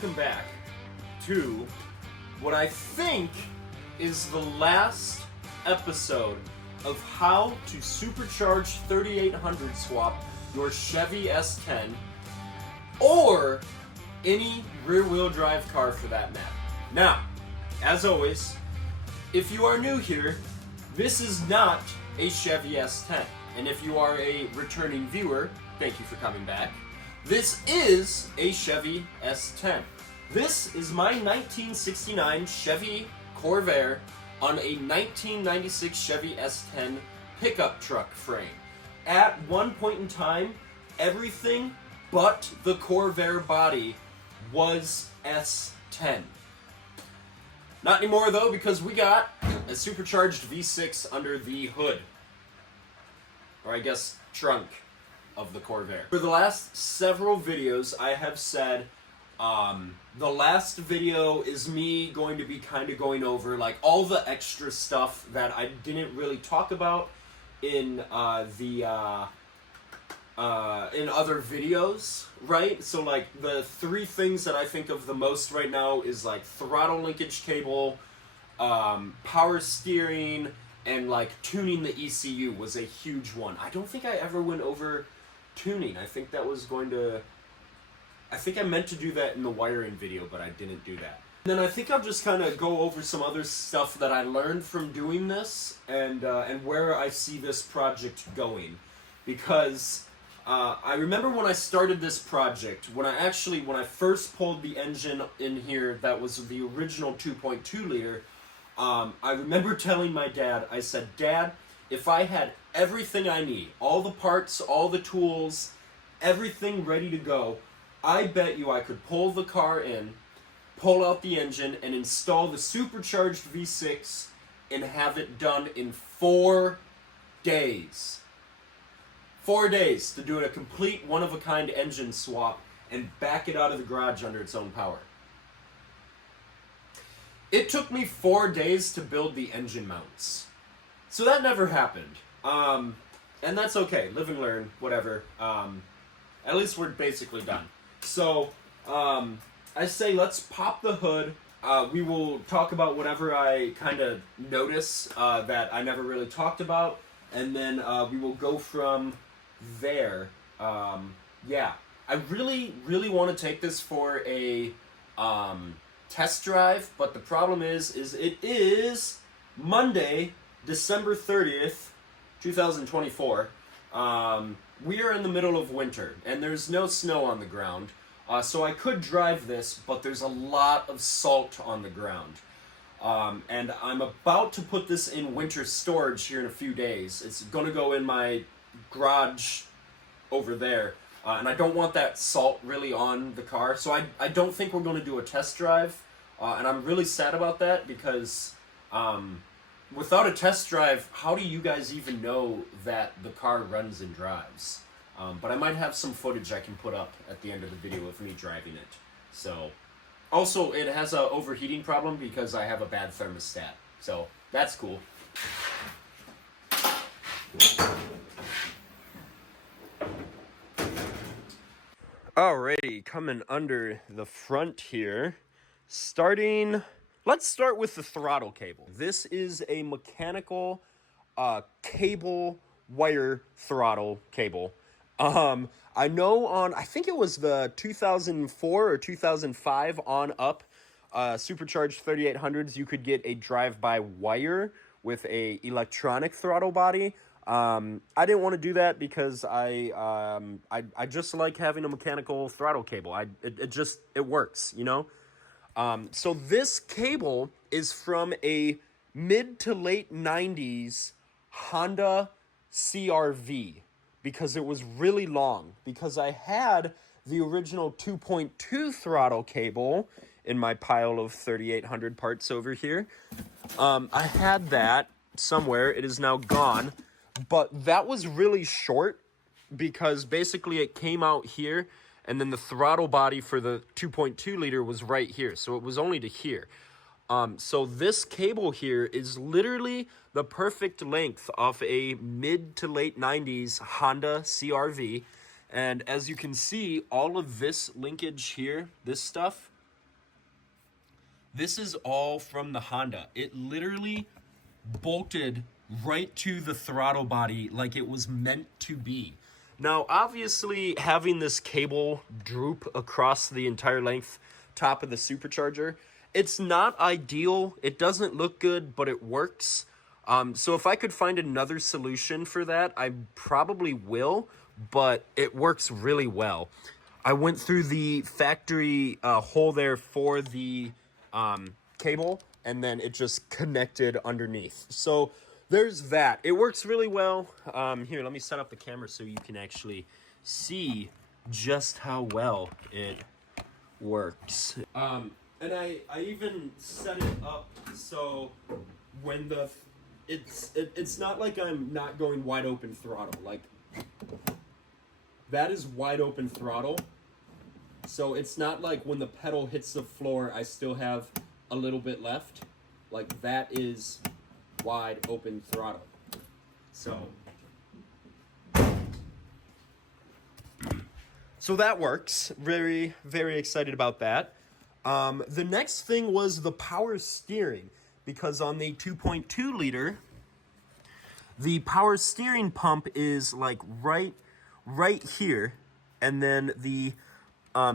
welcome back to what I think is the last episode of how to supercharge 3800 swap your Chevy S10 or any rear-wheel drive car for that matter. Now, as always, if you are new here, this is not a Chevy S10. And if you are a returning viewer, thank you for coming back. This is a Chevy S10. This is my 1969 Chevy Corvair on a 1996 Chevy S10 pickup truck frame. At one point in time, everything but the Corvair body was S10. Not anymore though, because we got a supercharged V6 under the hood. Or I guess trunk of the Corvair. For the last several videos, I have said the last video is me going to be kind of going over like all the extra stuff that I didn't really talk about in in other videos, right? So like the three things that I think of the most right now is like throttle linkage cable, power steering, and like tuning the ECU was a huge one. I don't think I ever went over tuning. I think that was going to... I think I meant to do that in the wiring video, but I didn't do that. And then I think I'll just kind of go over some other stuff that I learned from doing this and where I see this project going. Because I remember when I started this project, when I first pulled the engine in here that was the original 2.2 liter, I remember telling my dad, I said, "Dad, if I had everything I need, all the parts, all the tools, everything ready to go, I bet you I could pull the car in, pull out the engine, and install the supercharged V6 and have it done in 4 days. 4 days to do a complete one-of-a-kind engine swap and back it out of the garage under its own power." It took me 4 days to build the engine mounts. So that never happened. And that's okay. Live and learn, whatever. At least we're basically done. So, I say let's pop the hood. We will talk about whatever I kind of notice that I never really talked about. And then we will go from there. Yeah. I really, really want to take this for a test drive. But the problem is it is Monday, December 30th, 2024. We are in the middle of winter, and there's no snow on the ground. So I could drive this, but there's a lot of salt on the ground. And I'm about to put this in winter storage here in a few days. It's going to go in my garage over there. And I don't want that salt really on the car. So I don't think we're going to do a test drive. And I'm really sad about that because... without a test drive, how do you guys even know that the car runs and drives? But I might have some footage I can put up at the end of the video of me driving it. So, also, it has a overheating problem because I have a bad thermostat. So, that's cool. Alrighty, coming under the front here. Let's start with the throttle cable. This is a mechanical cable wire throttle cable. I know I think it was the 2004 or 2005 on up supercharged 3800s, you could get a drive-by-wire with a electronic throttle body. I didn't want to do that because I just like having a mechanical throttle cable. It works, you know? So this cable is from a mid to late 90s Honda CR-V because it was really long. Because I had the original 2.2 throttle cable in my pile of 3800 parts over here. I had that somewhere. It is now gone. But that was really short because basically it came out here. And then the throttle body for the 2.2 liter was right here. So it was only to here. So this cable here is literally the perfect length of a mid to late 90s Honda CR-V. And as you can see, all of this linkage here, this stuff, This is all from the Honda. It literally bolted right to the throttle body like it was meant to be. Now, obviously, having this cable droop across the entire length top of the supercharger, it's not ideal. It doesn't look good, but it works. So if I could find another solution for that, I probably will, but it works really well. I went through the factory hole there for the cable, and then it just connected underneath. So there's that. It works really well. Here, let me set up the camera so you can actually see just how well it works. And I even set it up so when it's not like I'm not going wide open throttle. Like, that is wide open throttle. So it's not like when the pedal hits the floor, I still have a little bit left. Like, that is wide open throttle. So that works. Very, very excited about that. The next thing was the power steering, because on the 2.2 liter, the power steering pump is like right here, and then the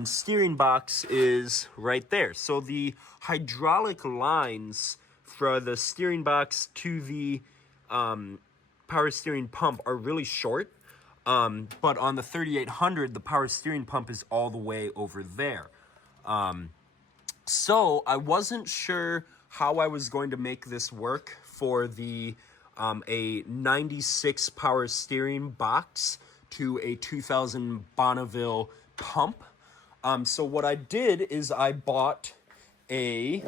steering box is right there. So the hydraulic lines for the steering box to the power steering pump are really short. But on the 3800, the power steering pump is all the way over there. So I wasn't sure how I was going to make this work for the a 96 power steering box to a 2000 Bonneville pump. So what I did is I bought a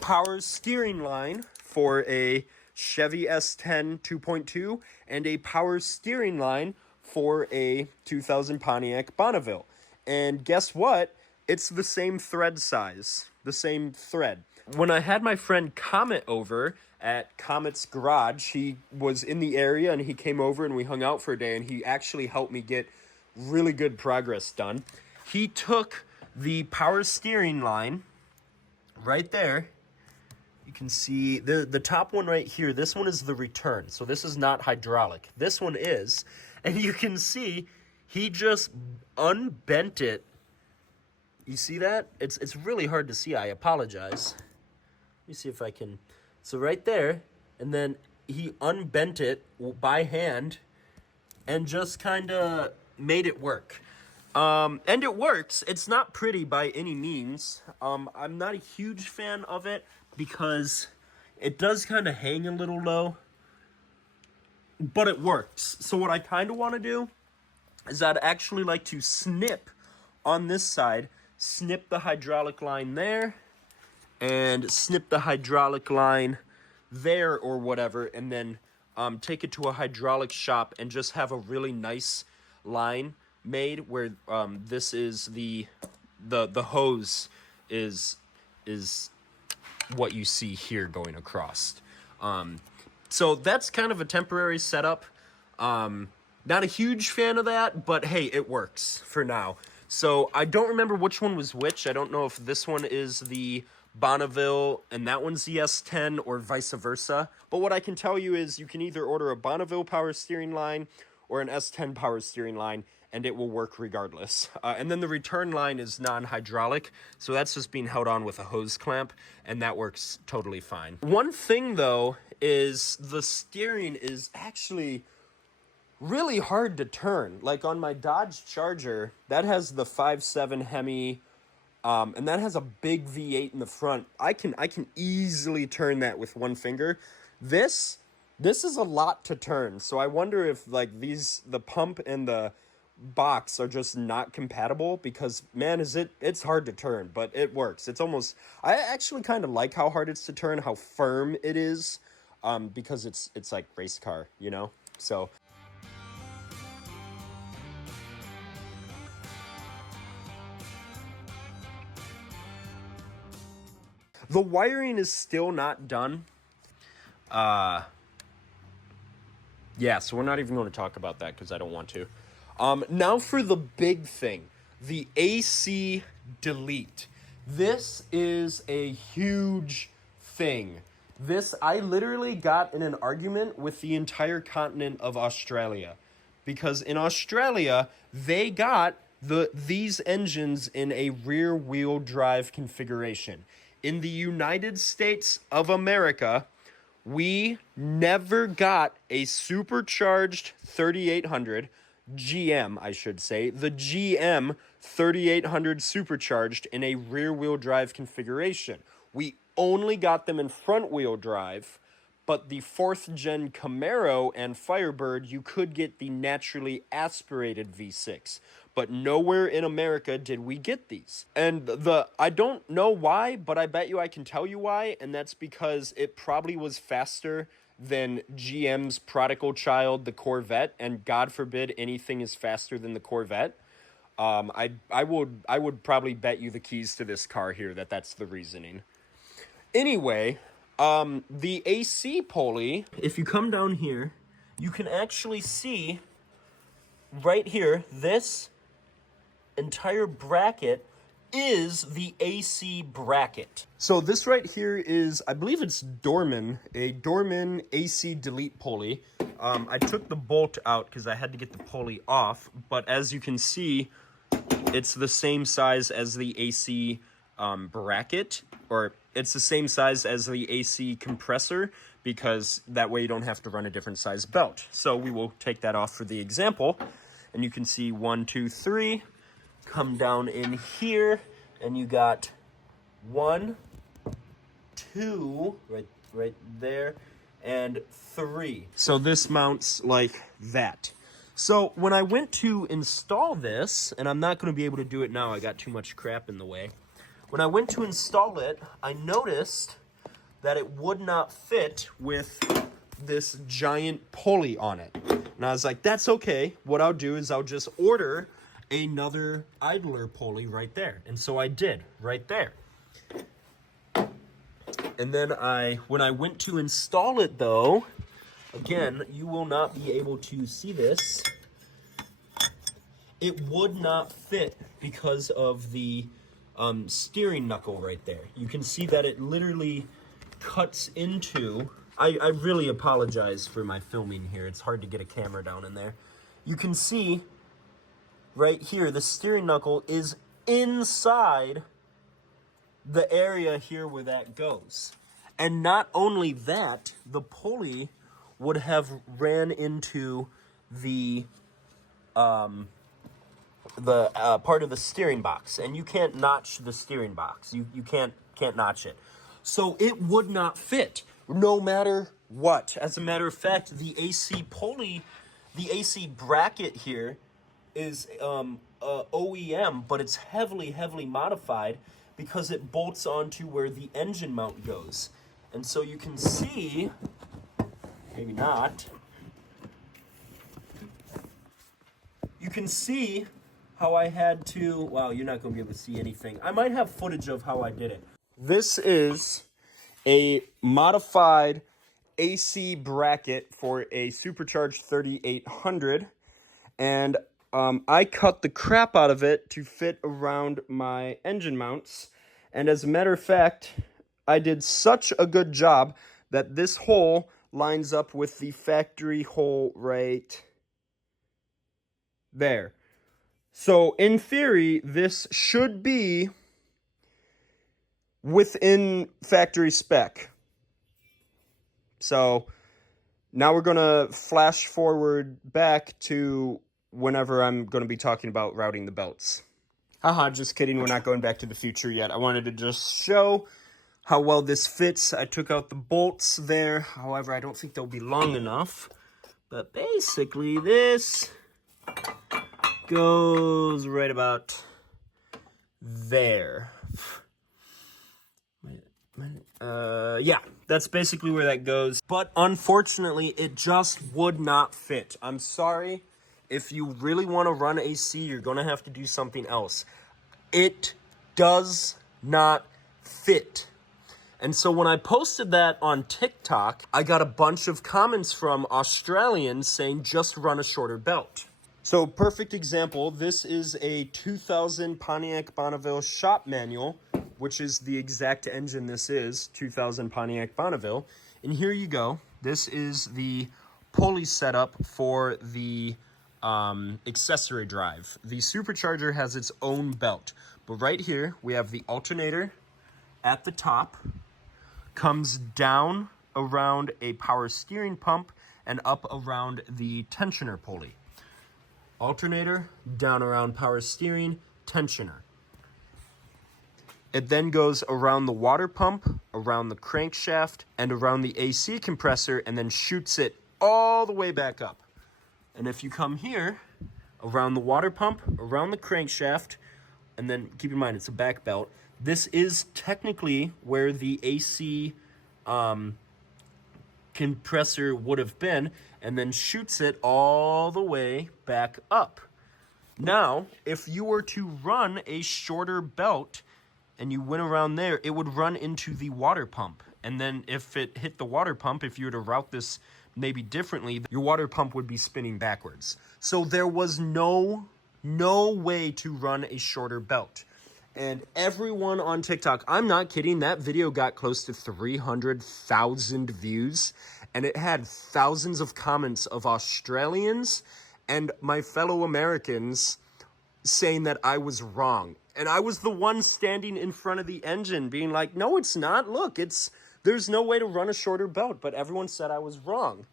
power steering line for a CHEVY S10 2.2 and a power steering line for a 2000 Pontiac Bonneville. And guess what? It's the same thread size, the same thread. When I had my friend Comet over at Comet's garage, he was in the area and he came over and we hung out for a day, and he actually helped me get really good progress done. He took the power steering line right there. You can see the top one right here. This one is the return. So this is not hydraulic. This one is. And you can see he just unbent it. You see that? It's really hard to see. I apologize. Let me see if I can. So right there. And then he unbent it by hand and just kind of made it work. And it works. It's not pretty by any means. I'm not a huge fan of it because it does kind of hang a little low, but it works. So what I kind of want to do is I'd actually like to snip on this side, snip the hydraulic line there, and snip the hydraulic line there or whatever, and then take it to a hydraulic shop and just have a really nice line made where this is the hose is what you see here going across. So that's kind of a temporary setup. Not a huge fan of that, but hey, it works for now. So I don't remember which one was which. I don't know if this one is the Bonneville and that one's the S10 or vice versa. But what I can tell you is you can either order a Bonneville power steering line or an S10 power steering line, and it will work regardless. And then the return line is non-hydraulic, so that's just being held on with a hose clamp, and that works totally fine. One thing, though, is the steering is actually really hard to turn. Like on my Dodge Charger, that has the 5.7 Hemi, and that has a big V8 in the front. I can easily turn that with one finger. This is a lot to turn, so I wonder if like the pump and the box are just not compatible, because man, it's hard to turn, but it works. It's almost, I actually kind of like how hard it's to turn, how firm it is, because it's like race car, you know? So the wiring is still not done. Yeah, so we're not even going to talk about that because I don't want to. Now for the big thing, the AC delete. This is a huge thing. I literally got in an argument with the entire continent of Australia. Because in Australia, they got these engines in a rear-wheel drive configuration. In the United States of America, we never got a supercharged 3800 GM, I should say, the GM 3800 supercharged in a rear-wheel drive configuration. We only got them in front-wheel drive, but the 4th gen Camaro and Firebird, you could get the naturally aspirated V6. But nowhere in America did we get these. And I don't know why, but I bet you I can tell you why, and that's because it probably was faster than GM's prodigal child, the Corvette, and God forbid anything is faster than the Corvette. I would probably bet you the keys to this car here that's the reasoning. Anyway, the AC pulley, if you come down here, you can actually see right here, this entire bracket is the AC bracket. So this right here is, I believe it's a Dorman AC delete pulley. I took the bolt out because I had to get the pulley off, but as you can see, it's the same size as the AC bracket, or it's the same size as the AC compressor, because that way you don't have to run a different size belt. So we will take that off for the example, and you can see 1, 2, 3, come down in here, and you got 1, 2, right there, and 3. So this mounts like that. So when I went to install this, and I'm not going to be able to do it now, I got too much crap in the way. When I went to install it, I noticed that it would not fit with this giant pulley on it. And I was like, that's okay. What I'll do is I'll just order another idler pulley right there. And so I did, right there. And then when I went to install it though, again, you will not be able to see this. It would not fit because of the steering knuckle right there. You can see that it literally cuts into... I really apologize for my filming here. It's hard to get a camera down in there. You can see right here, the steering knuckle is inside the area here where that goes. And not only that, the pulley would have ran into the part of the steering box, and you can't notch the steering box. You can't notch it. So it would not fit, no matter what. As a matter of fact, the AC pulley, the AC bracket here is OEM, but it's heavily modified because it bolts onto where the engine mount goes. And so you can see, maybe not, you can see how I had to, wow, you're not going to be able to see anything. I might have footage of how I did it. This is a modified AC bracket for a supercharged 3800, and I cut the crap out of it to fit around my engine mounts, and as a matter of fact, I did such a good job that this hole lines up with the factory hole right there. So in theory, this should be within factory spec. So now we're going to flash forward back to whenever I'm going to be talking about routing the belts. Haha, just kidding. We're not going back to the future yet. I wanted to just show how well this fits. I took out the bolts there. However, I don't think they'll be long enough. But basically, this goes right about there. Yeah, that's basically where that goes. But unfortunately, it just would not fit. I'm sorry. If you really want to run AC, you're going to have to do something else. It does not fit. And so when I posted that on TikTok, I got a bunch of comments from Australians saying just run a shorter belt. So perfect example, this is a 2000 Pontiac Bonneville shop manual which is the exact engine this is, 2000 Pontiac Bonneville. And here you go. This is the pulley setup for the accessory drive. The supercharger has its own belt, but right here we have the alternator at the top, comes down around a power steering pump and up around the tensioner pulley. Alternator, down around power steering, tensioner. It then goes around the water pump, around the crankshaft, and around the AC compressor, and then shoots it all the way back up. And if you come here, around the water pump, around the crankshaft, and then keep in mind it's a back belt, this is technically where the AC compressor would have been, and then shoots it all the way back up. Now, if you were to run a shorter belt and you went around there, it would run into the water pump. And then if it hit the water pump, if you were to route this maybe differently, your water pump would be spinning backwards. So there was no way to run a shorter belt. And everyone on TikTok, I'm not kidding, that video got close to 300,000 views, and it had thousands of comments of Australians and my fellow Americans saying that I was wrong. And I was the one standing in front of the engine being like, no, it's not. Look, there's no way to run a shorter belt, but everyone said I was wrong.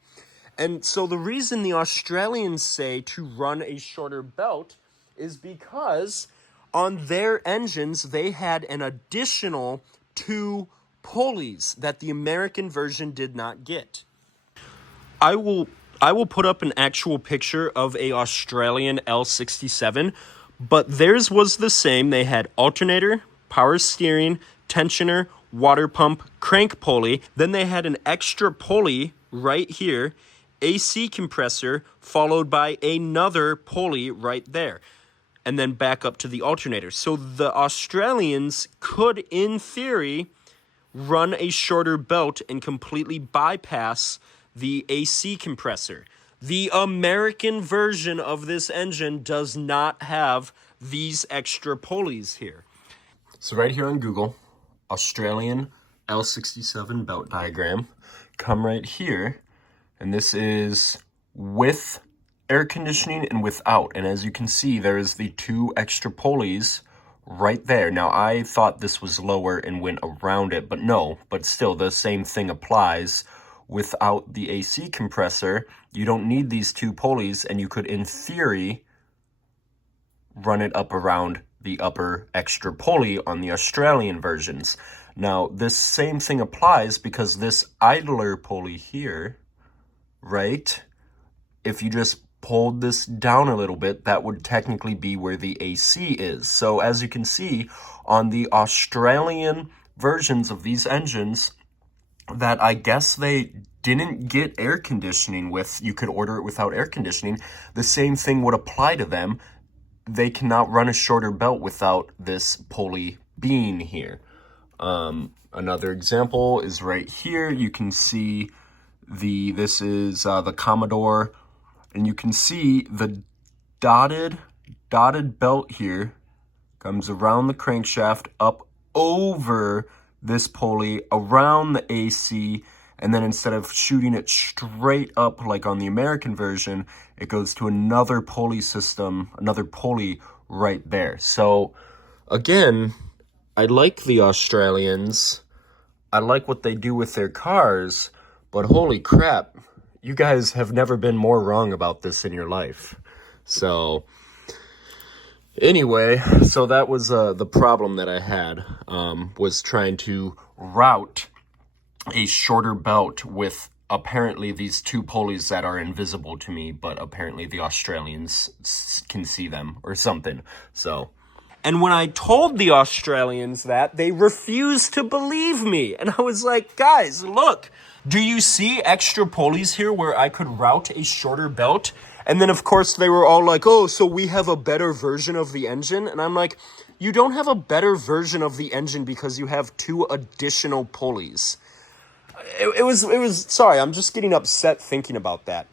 And so the reason the Australians say to run a shorter belt is because on their engines, they had an additional 2 pulleys that the American version did not get. I will put up an actual picture of a Australian L67, but theirs was the same. They had alternator, power steering, tensioner, water pump, crank pulley. Then they had an extra pulley right here, AC compressor, followed by another pulley right there, and then back up to the alternator. So the Australians could, in theory, run a shorter belt and completely bypass the AC compressor. The American version of this engine does not have these extra pulleys here. So right here on Google, Australian L67 belt diagram, come right here, and this is with air conditioning and without. And as you can see, there is the 2 extra pulleys right there. Now, I thought this was lower and went around it, but no, but still the same thing applies. Without the AC compressor, you don't need these 2 pulleys, and you could, in theory, run it up around the upper extra pulley on the Australian versions. Now, this same thing applies because this idler pulley here, right, if you just pulled this down a little bit, that would technically be where the AC is. So as you can see, on the Australian versions of these engines, that I guess they didn't get air conditioning with, you could order it without air conditioning, the same thing would apply to them. They cannot run a shorter belt without this pulley being here. Another example is right here. You can see this is the Commodore, and you can see the dotted belt here comes around the crankshaft up over this pulley around the AC, and then instead of shooting it straight up like on the American version, it goes to another pulley system, another pulley right there. So again, I like the Australians. I like what they do with their cars, but holy crap, you guys have never been more wrong about this in your life. So anyway, so that was the problem that I had, was trying to route a shorter belt with apparently these 2 pulleys that are invisible to me, but apparently the Australians can see them or something. So, and when I told the Australians that, they refused to believe me. And I was like, guys, look, do you see extra pulleys here where I could route a shorter belt? And then, of course, they were all like, oh, so we have a better version of the engine? And I'm like, you don't have a better version of the engine because you have 2 additional pulleys. It was, sorry, I'm just getting upset thinking about that.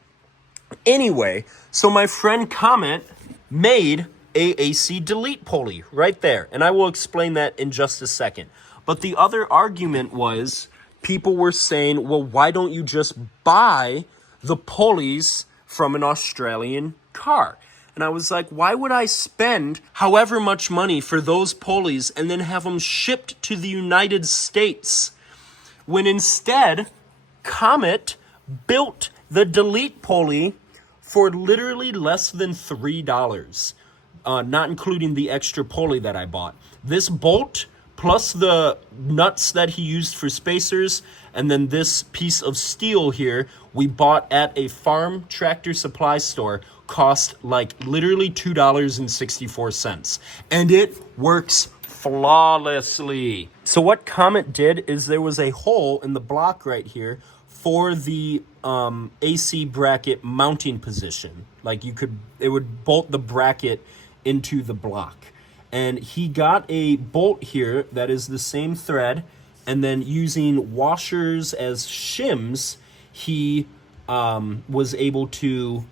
Anyway, so my friend Comment made a AC delete pulley right there. And I will explain that in just a second. But the other argument was people were saying, well, why don't you just buy the pulleys from an Australian car? And I was like, why would I spend however much money for those pulleys and then have them shipped to the United States when instead Comet built the delete pulley for literally less than $3, not including the extra pulley that I bought. This bolt plus the nuts that he used for spacers, and then this piece of steel here we bought at a farm tractor supply store, cost like literally $2.64, and it works flawlessly. So what Comet did is there was a hole in the block right here for the AC bracket mounting position. Like it would bolt the bracket into the block. And he got a bolt here that is the same thread, and then using washers as shims, he was able to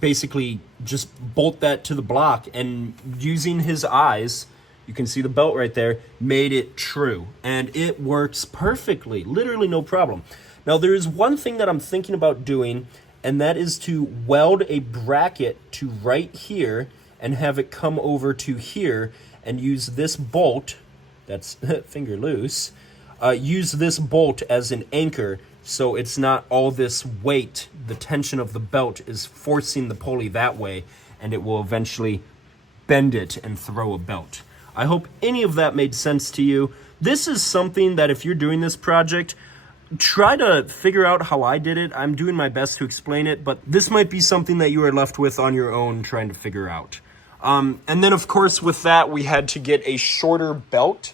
basically just bolt that to the block, and using his eyes, you can see the belt right there, made it true. And it works perfectly, literally no problem. Now there is one thing that I'm thinking about doing, and that is to weld a bracket to right here and have it come over to here and use this bolt, that's finger loose, use this bolt as an anchor so it's not all this weight, the tension of the belt is forcing the pulley that way, and it will eventually bend it and throw a belt. I hope any of that made sense to you. This is something that if you're doing this project, try to figure out how I did it. I'm doing my best to explain it, but this might be something that you are left with on your own trying to figure out. And then, of course, with that, we had to get a shorter belt.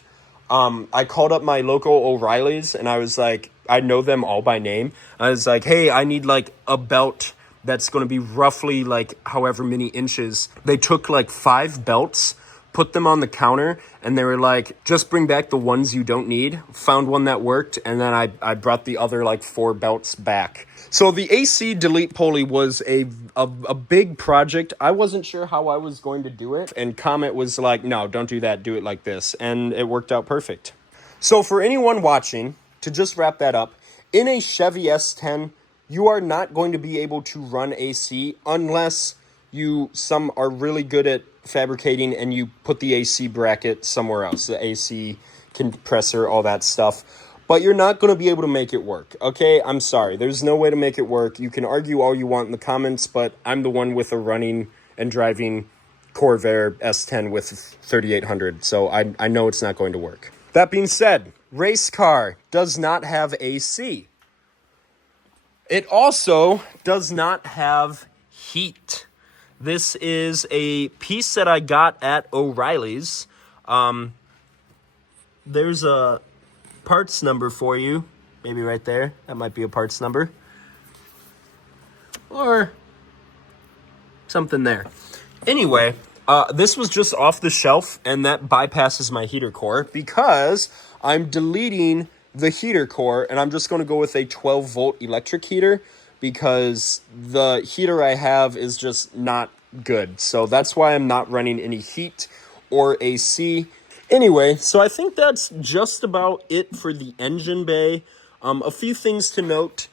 I called up my local O'Reilly's, and I was like, I know them all by name. I was like, hey, I need like a belt that's going to be roughly like however many inches. They took like 5 belts, put them on the counter, and they were like, just bring back the ones you don't need. Found one that worked, and then I brought the other like 4 belts back. So the AC delete pulley was a big project. I wasn't sure how I was going to do it, and Comet was like, no, don't do that, do it like this, and it worked out perfect. So for anyone watching, to just wrap that up, in a Chevy S10, you are not going to be able to run AC unless some are really good at fabricating and you put the AC bracket somewhere else, the AC compressor, all that stuff. But you're not going to be able to make it work, okay? I'm sorry. There's no way to make it work. You can argue all you want in the comments, but I'm the one with a running and driving Corvair S10 with 3800, so I know it's not going to work. That being said, race car does not have AC. It also does not have heat. This is a piece that I got at O'Reilly's. There's a parts number for you. Maybe right there. That might be a parts number. Or something there. Anyway, this was just off the shelf, and that bypasses my heater core because I'm deleting the heater core, and I'm just going to go with a 12-volt electric heater because the heater I have is just not good. So that's why I'm not running any heat or AC. Anyway, so I think that's just about it for the engine bay. A few things to note.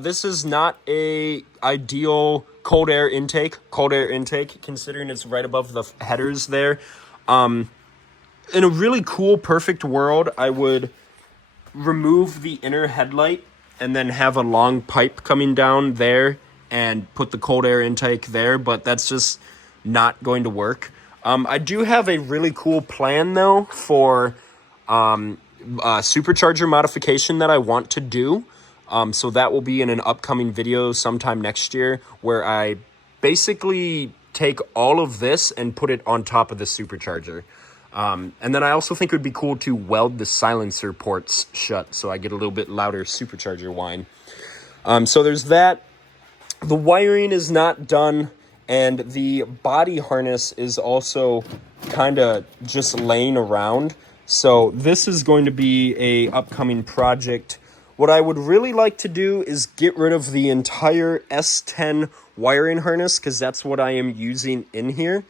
This is not a ideal cold air intake, considering it's right above the headers there. In a really cool, perfect world, I would remove the inner headlight and then have a long pipe coming down there and put the cold air intake there, but that's just not going to work. I do have a really cool plan, though, for a supercharger modification that I want to do. So that will be in an upcoming video sometime next year, where I basically take all of this and put it on top of the supercharger. And then I also think it would be cool to weld the silencer ports shut so I get a little bit louder supercharger whine. So there's that. The wiring is not done, and the body harness is also kind of just laying around. So this is going to be a upcoming project. What I would really like to do is get rid of the entire S10 wiring harness, because that's what I am using in here.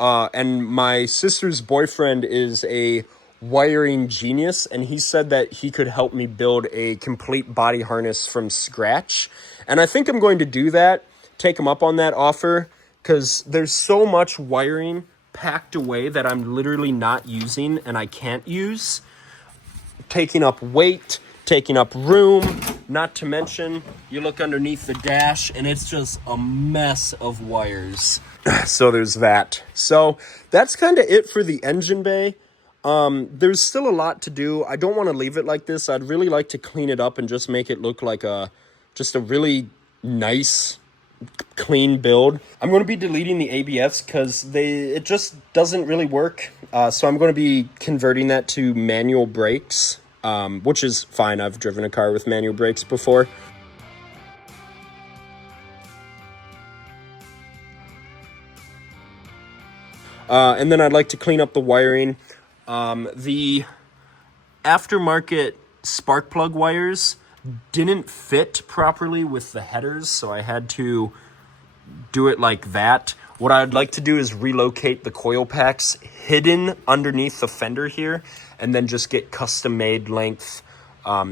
And my sister's boyfriend is a wiring genius, and he said that he could help me build a complete body harness from scratch. And I think I'm going to do that, take him up on that offer, because there's so much wiring packed away that I'm literally not using and I can't use. Taking up weight, taking up room, not to mention you look underneath the dash and it's just a mess of wires. So there's that. So that's kind of it for the engine bay. There's still a lot to do. I don't want to leave it like this. I'd really like to clean it up and just make it look like just a really nice, clean build. I'm going to be deleting the ABS because it just doesn't really work. So I'm going to be converting that to manual brakes, which is fine. I've driven a car with manual brakes before. And then I'd like to clean up the wiring. The aftermarket spark plug wires didn't fit properly with the headers, so I had to do it like that. What I'd like to do is relocate the coil packs hidden underneath the fender here, and then just get custom made length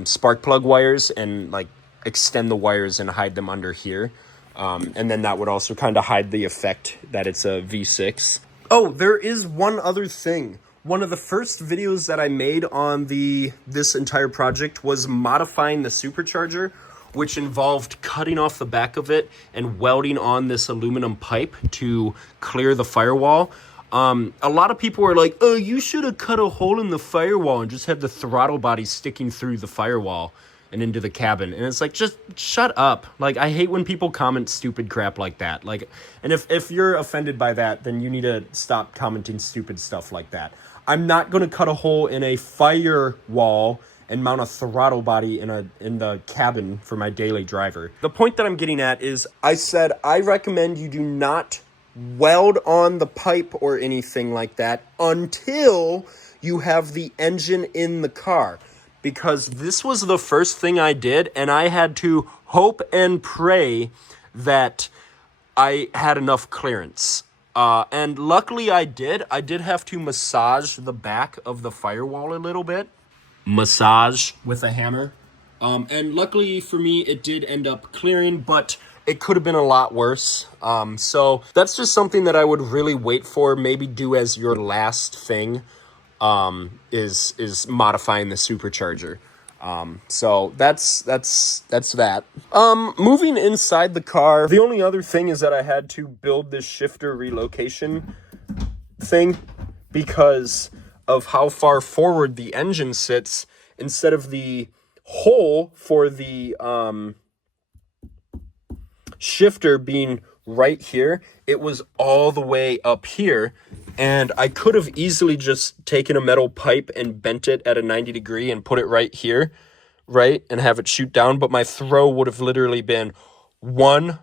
spark plug wires and like extend the wires and hide them under here. And then that would also kind of hide the effect that it's a V6. Oh, there is one other thing. One of the first videos that I made on this entire project was modifying the supercharger, which involved cutting off the back of it and welding on this aluminum pipe to clear the firewall. A lot of people were like, oh, you should have cut a hole in the firewall and just had the throttle body sticking through the firewall and into the cabin. And it's like, just shut up. Like, I hate when people comment stupid crap like that. Like, and if you're offended by that, then you need to stop commenting stupid stuff like that. I'm not going to cut a hole in a firewall and mount a throttle body in the cabin for my daily driver. The point that I'm getting at is I said I recommend you do not weld on the pipe or anything like that until you have the engine in the car. Because this was the first thing I did, and I had to hope and pray that I had enough clearance. And luckily I did. I did have to massage the back of the firewall a little bit. Massage with a hammer. And luckily for me, it did end up clearing, but it could have been a lot worse. So that's just something that I would really wait for, maybe do as your last thing. Is modifying the supercharger. So that's that. Moving inside the car, the only other thing is that I had to build this shifter relocation thing because of how far forward the engine sits. Instead of the hole for the shifter being right here, it was all the way up here. And I could have easily just taken a metal pipe and bent it at a 90 degree and put it right here, right? And have it shoot down. But my throw would have literally been 1,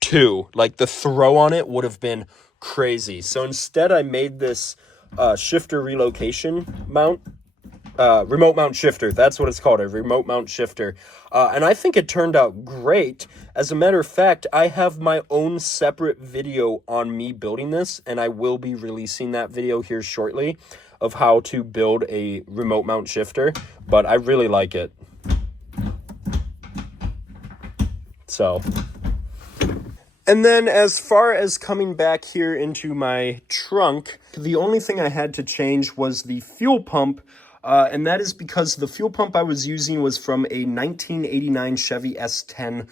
2. Like the throw on it would have been crazy. So instead I made this shifter relocation mount. Remote mount shifter. That's what it's called, a remote mount shifter. And I think it turned out great. As a matter of fact, I have my own separate video on me building this, and I will be releasing that video here shortly of how to build a remote mount shifter, but I really like it. So, and then as far as coming back here into my trunk, the only thing I had to change was the fuel pump. And that is because the fuel pump I was using was from a 1989 Chevy S10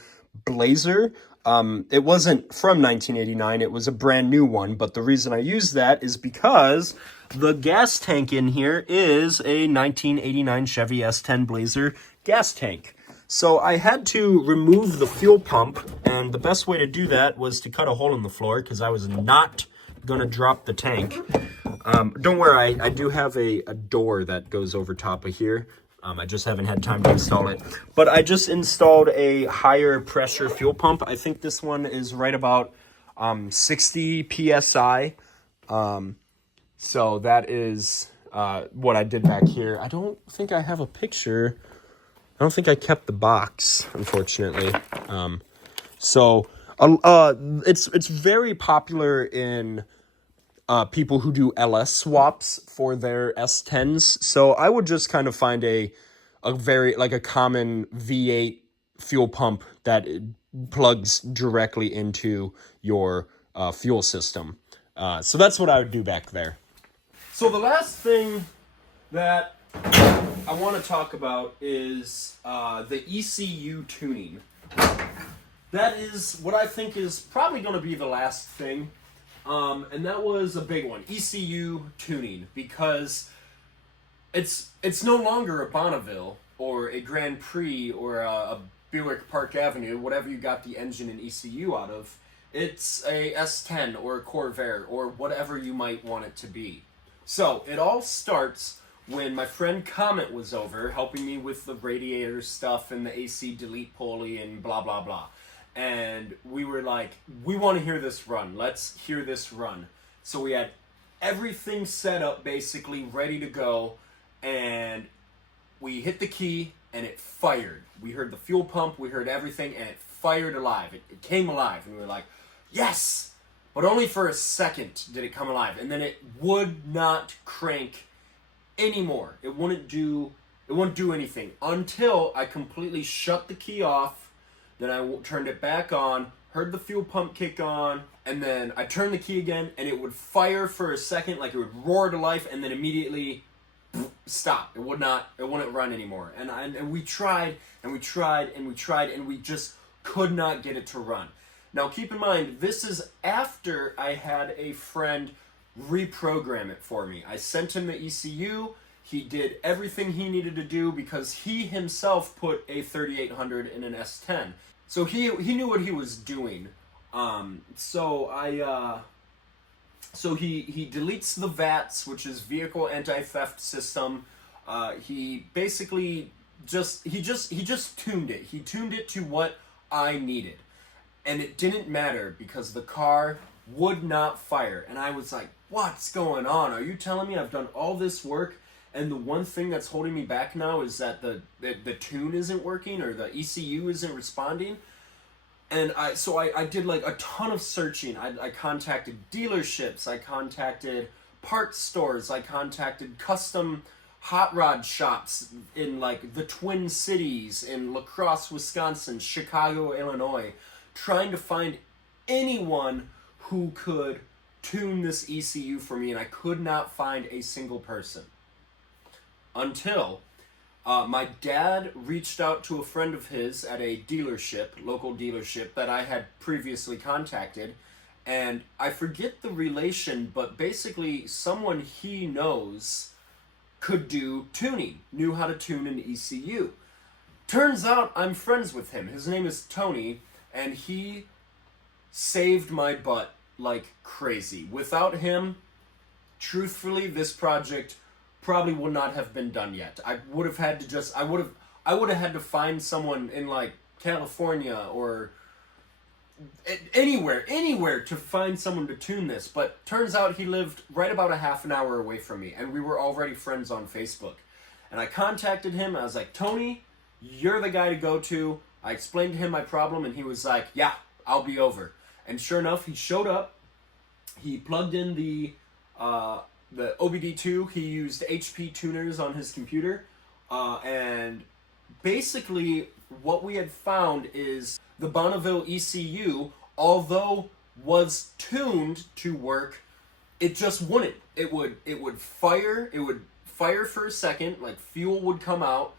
Blazer. It wasn't from 1989, it was a brand new one, but the reason I used that is because the gas tank in here is a 1989 Chevy S10 Blazer gas tank. So I had to remove the fuel pump, and the best way to do that was to cut a hole in the floor because I was not going to drop the tank. Don't worry, I do have a door that goes over top of here. I just haven't had time to install it. But I just installed a higher pressure fuel pump. I think this one is right about 60 PSI. So that is what I did back here. I don't think I have a picture I don't think I kept the box, unfortunately. It's very popular in people who do LS swaps for their S10s. So I would just kind of find a very like a common V8 fuel pump that plugs directly into your fuel system. So that's what I would do back there. So the last thing that I want to talk about is the ECU tuning. That is what I think is probably going to be the last thing. And that was a big one, ECU tuning, because it's no longer a Bonneville or a Grand Prix or a Buick Park Avenue, whatever you got the engine and ECU out of. It's a S10 or a Corvair or whatever you might want it to be. So it all starts when my friend Comet was over helping me with the radiator stuff and the AC delete pulley and blah blah blah. And we were like, we want to hear this run. Let's hear this run. So we had everything set up, basically ready to go, and we hit the key, and it fired. We heard the fuel pump, we heard everything, and it fired alive. It came alive, and we were like, yes! But only for a second did it come alive, and then it would not crank anymore. It wouldn't do anything until I completely shut the key off. Then I turned it back on, heard the fuel pump kick on, and then I turned the key again, and it would fire for a second, like it would roar to life, and then immediately stop. It wouldn't run anymore. And we tried, and we tried, and we tried, and we just could not get it to run. Now keep in mind, this is after I had a friend reprogram it for me. I sent him the ECU. He did everything he needed to do because he himself put a 3800 in an S10. So he knew what he was doing. So he deletes the VATS, which is Vehicle Anti-Theft System. He basically just tuned it. He tuned it to what I needed. And it didn't matter because the car would not fire. And I was like, what's going on? Are you telling me I've done all this work and the one thing that's holding me back now is that the tune isn't working or the ECU isn't responding? And I did like a ton of searching. I contacted dealerships, I contacted parts stores, I contacted custom hot rod shops in like the Twin Cities, in La Crosse, Wisconsin, Chicago, Illinois, trying to find anyone who could tune this ECU for me, and I could not find a single person. Until my dad reached out to a friend of his at a dealership, local dealership, that I had previously contacted, and I forget the relation, but basically someone he knows could do tuning, knew how to tune an ECU. Turns out I'm friends with him. His name is Tony, and he saved my butt like crazy. Without him, truthfully, this project probably would not have been done yet. I would have had to find someone in like California or anywhere to find someone to tune this. But turns out he lived right about a half an hour away from me, and we were already friends on Facebook. And I contacted him. I was like, Tony, you're the guy to go to. I explained to him my problem, and he was like, yeah, I'll be over. And sure enough, he showed up. He plugged in the OBD2. He used HP tuners on his computer. And basically what we had found is the Bonneville ECU, although was tuned to work, it just wouldn't. It would fire. It would fire for a second, like fuel would come out,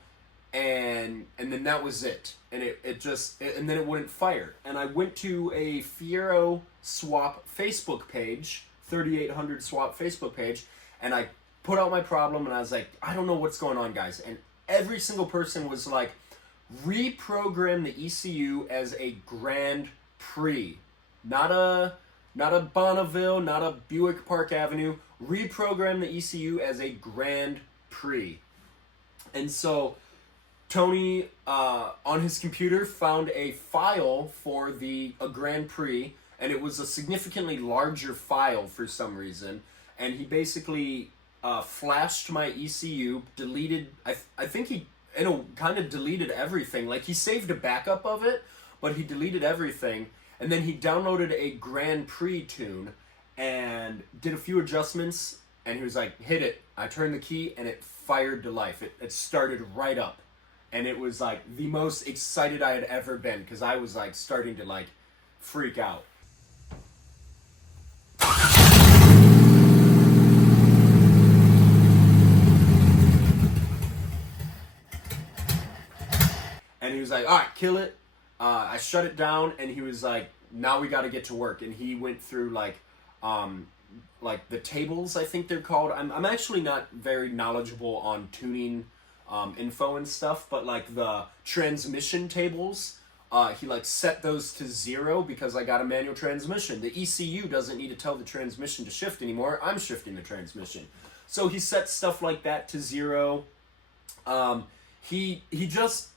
and then that was it. And and then it wouldn't fire. And I went to a Fiero swap Facebook page, 3800 swap Facebook page, and I put out my problem, and I was like, I don't know what's going on, guys. And every single person was like, reprogram the ECU as a Grand Prix, not a Bonneville, not a Buick Park Avenue. Reprogram the ECU as a Grand Prix. And so Tony, on his computer, found a file for a Grand Prix, and it was a significantly larger file for some reason. And he basically flashed my ECU, deleted. I think he kind of deleted everything. Like, he saved a backup of it, but he deleted everything, and then he downloaded a Grand Prix tune and did a few adjustments, and he was like, hit it. I turned the key, and it fired to life. It started right up, and it was like the most excited I had ever been, because I was like starting to like freak out. And he was like, all right, kill it. I shut it down, and he was like, now we got to get to work. And he went through like the tables, I think they're called. I'm actually not very knowledgeable on tuning info and stuff, but like the transmission tables, he like set those to 0 because I got a manual transmission. The ECU doesn't need to tell the transmission to shift anymore. I'm shifting the transmission. So he set stuff like that to 0. He just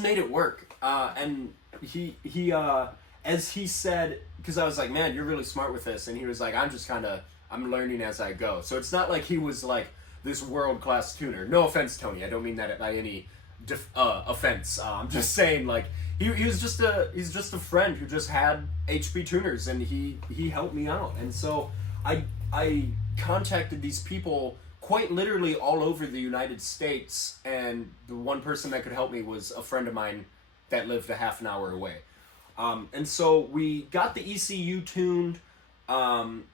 made it work. And he as he said, because I was like, man, you're really smart with this, and he was like, I'm learning as I go. So it's not like he was like this world-class tuner. No offense, Tony. I don't mean that by any offense. I'm just saying, like, he's just a friend who just had HP tuners, and he helped me out. And so I contacted these people quite literally all over the United States, and the one person that could help me was a friend of mine that lived a half an hour away. And so we got the ECU tuned, and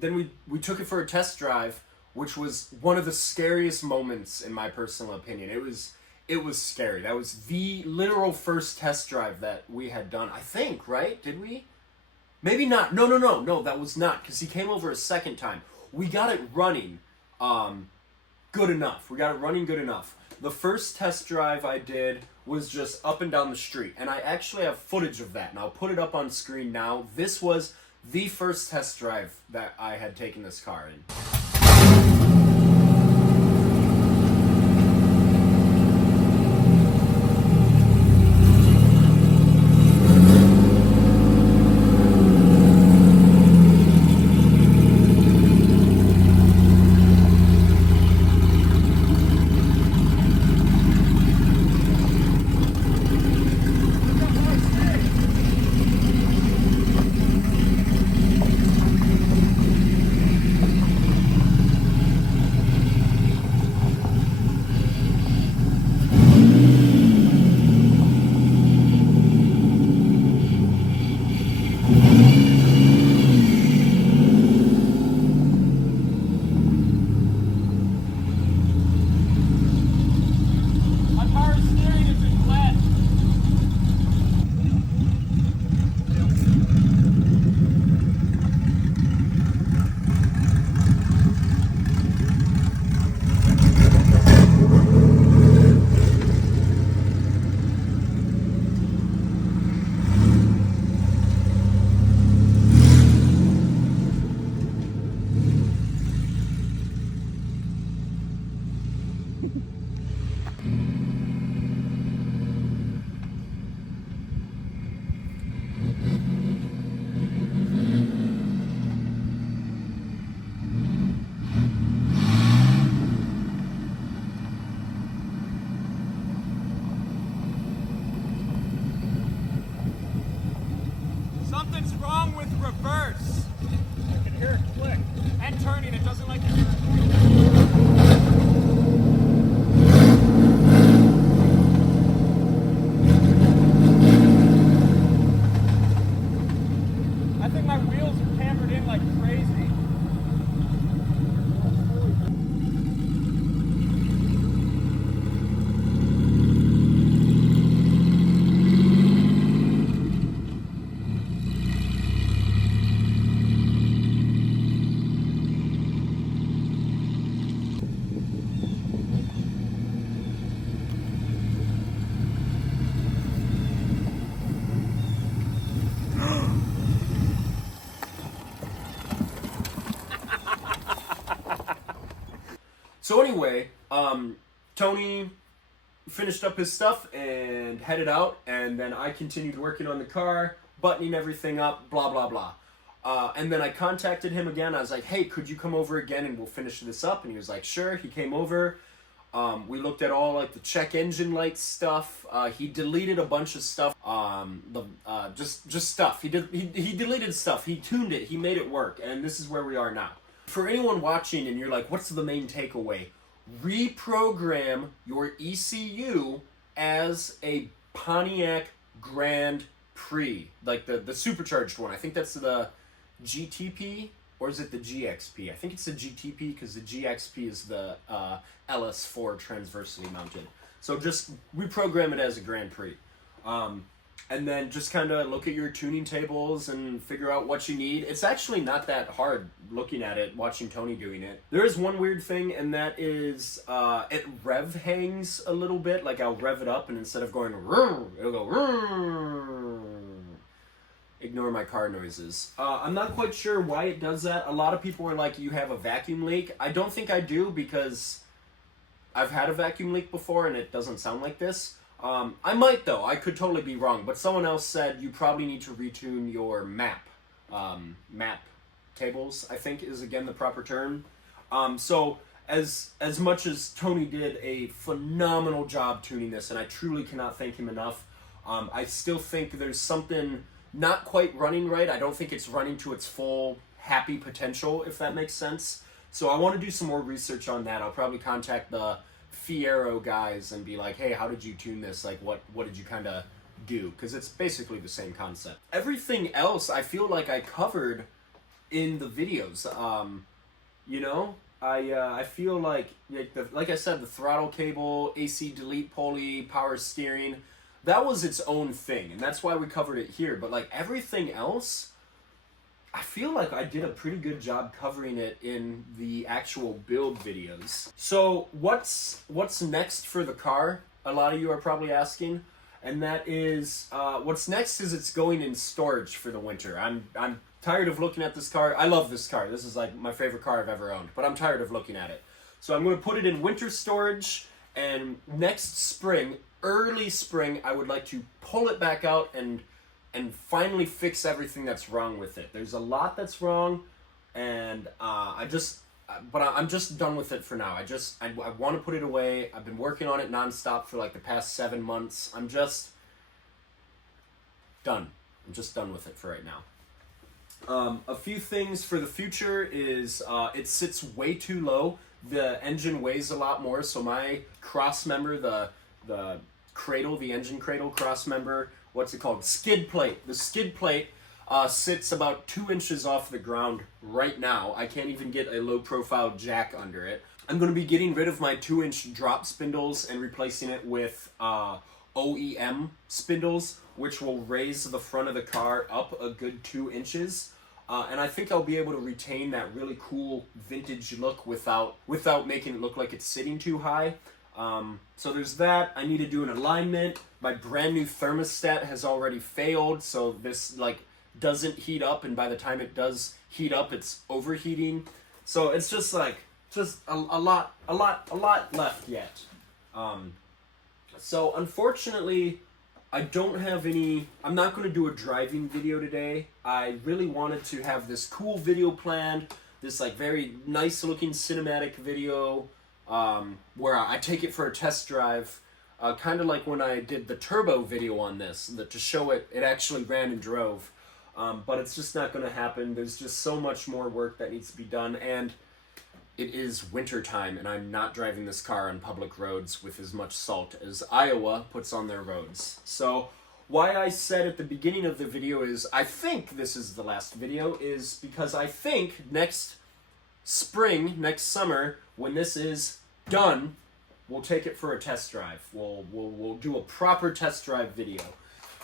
then we took it for a test drive, which was one of the scariest moments in my personal opinion. It was scary. That was the literal first test drive that we had done, I think, right? Did we? Maybe not. No, that was not, because he came over a second time. We got it running good enough. The first test drive I did was just up and down the street, and I actually have footage of that, and I'll put it up on screen now. This was the first test drive that I had taken this car in. Something's wrong with reverse. I can hear it click. And turning, it doesn't like to hear it. I think my wheels are cambered in like crazy. So anyway, Tony finished up his stuff and headed out, and then I continued working on the car, buttoning everything up, blah, blah, blah. And then I contacted him again. I was like, hey, could you come over again and we'll finish this up? And he was like, sure. He came over. We looked at all like the check engine light stuff. He deleted a bunch of stuff. Just stuff. He deleted stuff. He tuned it. He made it work. And this is where we are now. For anyone watching and you're like, what's the main takeaway? Reprogram your ECU as a Pontiac Grand Prix, like the supercharged one. I think that's the GTP, or is it the GXP? I think it's the GTP because the GXP is the LS4 transversely mounted. So just reprogram it as a Grand Prix. And then just kind of look at your tuning tables and figure out what you need. It's actually not that hard looking at it, watching Tony doing it. There is one weird thing, and that is it rev hangs a little bit. Like I'll rev it up, and instead of going room, it'll go room. Ignore my car noises. I'm not quite sure why it does that. A lot of people are like, you have a vacuum leak. I don't think I do because I've had a vacuum leak before, and it doesn't sound like this. I might though, I could totally be wrong, but someone else said you probably need to retune your map. Map tables, I think is again the proper term. So as much as Tony did a phenomenal job tuning this, and I truly cannot thank him enough, I still think there's something not quite running right. I don't think it's running to its full happy potential, if that makes sense. So I want to do some more research on that. I'll probably contact the Fiero guys and be like, hey, how did you tune this? Like, what did you kind of do? Because it's basically the same concept. Everything else I feel like I covered in the videos. You know, I feel like I said, the throttle cable, AC delete pulley, power steering, that was its own thing, and that's why we covered it here. But like everything else, I feel like I did a pretty good job covering it in the actual build videos. So what's next for the car? A lot of you are probably asking, and that is what's next is it's going in storage for the winter. I'm tired of looking at this car. I love this car. This is like my favorite car I've ever owned, but I'm tired of looking at it. So I'm going to put it in winter storage, and next spring, early spring, I would like to pull it back out and finally fix everything that's wrong with it. There's a lot that's wrong, and I'm just done with it for now. I want to put it away. I've been working on it nonstop for like the past 7 months. I'm just done. I'm just done with it for right now. A few things for the future is it sits way too low. The engine weighs a lot more, so my cross member, the cradle, the engine cradle cross member, what's it called? Skid plate. The skid plate sits about 2 inches off the ground right now. I can't even get a low profile jack under it. I'm going to be getting rid of my 2-inch drop spindles and replacing it with OEM spindles, which will raise the front of the car up a good 2 inches. And I think I'll be able to retain that really cool vintage look without making it look like it's sitting too high. So there's that. I need to do an alignment. My brand new thermostat has already failed, so this like doesn't heat up, and by the time it does heat up, it's overheating. So it's just like a lot left yet. So unfortunately, I don't have any. I'm not going to do a driving video today. I really wanted to have this cool video planned, this like very nice looking cinematic video. Where I take it for a test drive, kind of like when I did the turbo video on this, to show it actually ran and drove. But it's just not going to happen. There's just so much more work that needs to be done, and it is winter time, and I'm not driving this car on public roads with as much salt as Iowa puts on their roads. So why I said at the beginning of the video is I think this is the last video is because I think next spring, next summer, when this is done, we'll take it for a test drive. We'll do a proper test drive video.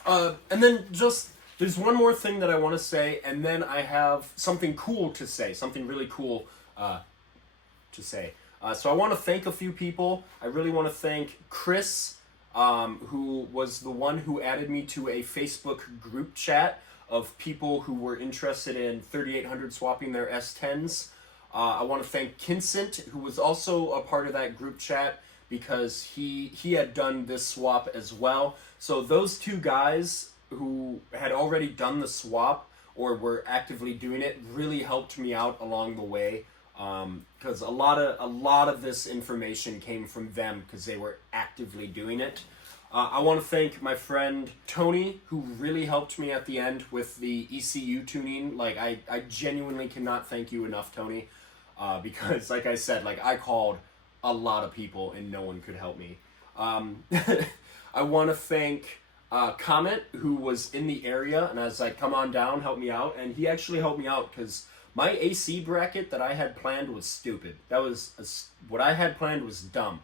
And then just, there's one more thing that I want to say, and then I have something cool to say, something really cool to say. So I want to thank a few people. I really want to thank Chris, who was the one who added me to a Facebook group chat of people who were interested in 3800 swapping their S10s. I want to thank Kinsent, who was also a part of that group chat, because he had done this swap as well. So those two guys who had already done the swap or were actively doing it really helped me out along the way. because a lot of this information came from them because they were actively doing it. I want to thank my friend Tony, who really helped me at the end with the ECU tuning. Like, I genuinely cannot thank you enough, Tony, because, like I said, like, I called a lot of people and no one could help me. I want to thank Comet, who was in the area, and I was like, come on down, help me out, and he actually helped me out because my AC bracket that I had planned was stupid. What I had planned was dumb.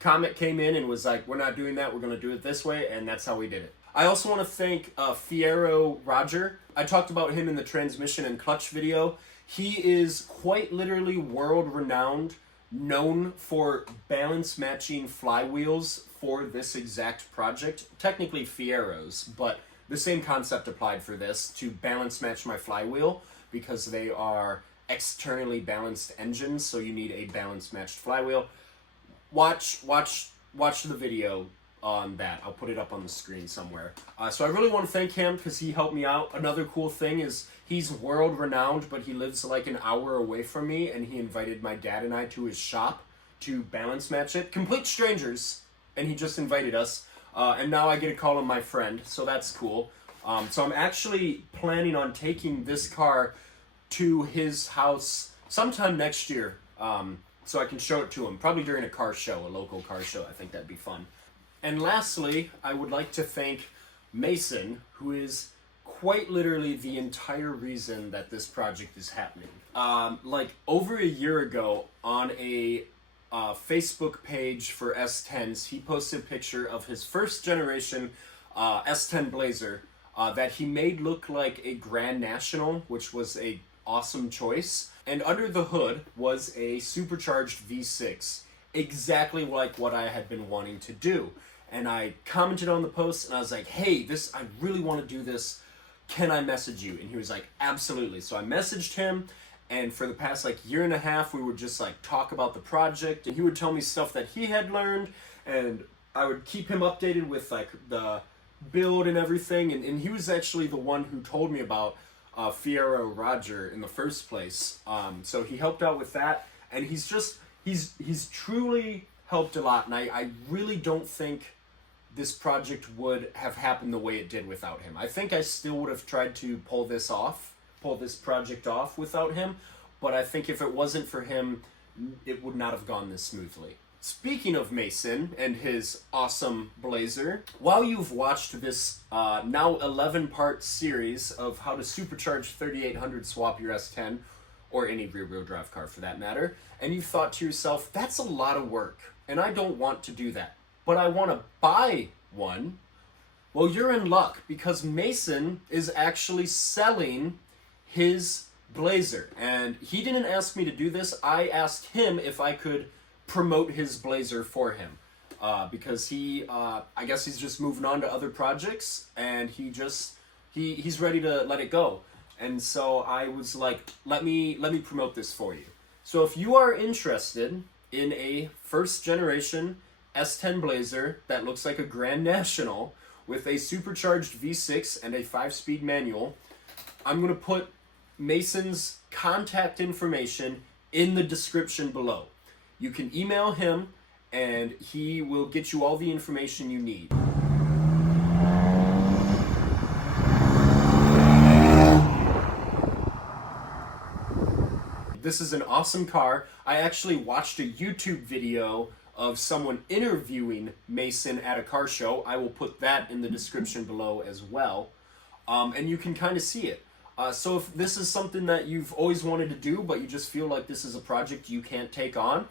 Comet came in and was like, we're not doing that, we're going to do it this way, and that's how we did it. I also want to thank Fiero Roger. I talked about him in the transmission and clutch video. He is quite literally world-renowned, known for balance matching flywheels for this exact project. Technically Fiero's, but the same concept applied for this, to balance match my flywheel, because they are externally balanced engines, so you need a balance matched flywheel. Watch the video on that. I'll put it up on the screen somewhere. So I really want to thank him because he helped me out. Another cool thing is he's world renowned, but he lives like an hour away from me, and he invited my dad and I to his shop to balance match it. Complete strangers, and he just invited us. And now I get to call him my friend, so that's cool. So I'm actually planning on taking this car to his house sometime next year. So I can show it to him, probably during a car show, a local car show. I think that'd be fun. And lastly, I would like to thank Mason, who is quite literally the entire reason that this project is happening. Like over a year ago, on a Facebook page for S10s, he posted a picture of his first generation S10 Blazer that he made look like a Grand National, which was a awesome choice. And under the hood was a supercharged V6, exactly like what I had been wanting to do. And I commented on the post and I was like, hey, I really want to do this. Can I message you? And he was like, absolutely. So I messaged him, and for the past like year and a half, we would just like talk about the project, and he would tell me stuff that he had learned, and I would keep him updated with like the build and everything. And he was actually the one who told me about Fiero Roger in the first place. So he helped out with that, and he's truly helped a lot, and I really don't think this project would have happened the way it did without him. I think I still would have tried to pull this project off without him, but I think if it wasn't for him, it would not have gone this smoothly. Speaking of Mason and his awesome Blazer, while you've watched this now 11-part series of how to supercharge 3800 swap your S10, or any rear-wheel drive car for that matter, and you've thought to yourself, that's a lot of work, and I don't want to do that, but I want to buy one, well, you're in luck, because Mason is actually selling his Blazer, and he didn't ask me to do this. I asked him if I could promote his Blazer for him, because I guess he's just moving on to other projects, and he's ready to let it go. And so I was like, let me promote this for you. So if you are interested in a first generation S10 Blazer that looks like a Grand National with a supercharged V6 and a 5-speed manual, I'm going to put Mason's contact information in the description below. You can email him, and he will get you all the information you need. This is an awesome car. I actually watched a YouTube video of someone interviewing Mason at a car show. I will put that in the description below as well. And you can kind of see it. So if this is something that you've always wanted to do, but you just feel like this is a project you can't take on,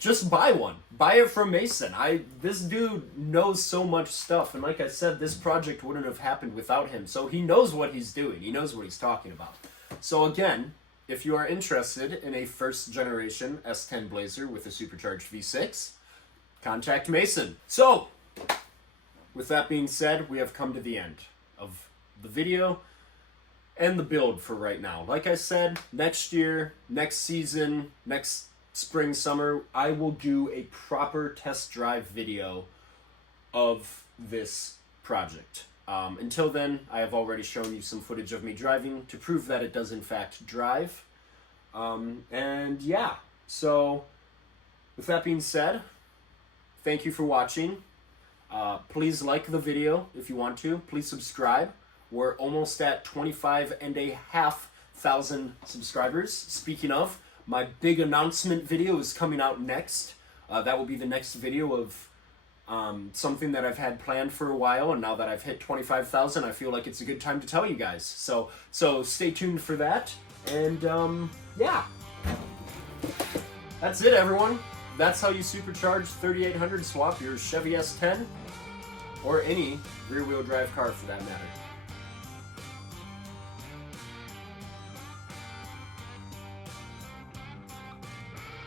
just buy one. Buy it from Mason. This dude knows so much stuff, and like I said, this project wouldn't have happened without him. So he knows what he's doing. He knows what he's talking about. So again, if you are interested in a first generation S10 Blazer with a supercharged V6, contact Mason. So, with that being said, we have come to the end of the video and the build for right now. Like I said, next year, next season, next spring, summer, I will do a proper test drive video of this project. Until then, I have already shown you some footage of me driving to prove that it does in fact drive. And yeah, so with that being said, thank you for watching. Please like the video if you want to. Please subscribe. We're almost at 25,500 subscribers. Speaking of, my big announcement video is coming out next. That will be the next video of something that I've had planned for a while, and now that I've hit 25,000, I feel like it's a good time to tell you guys. So stay tuned for that. And yeah, that's it, everyone. That's how you supercharge 3800 swap your Chevy S10 or any rear-wheel drive car for that matter.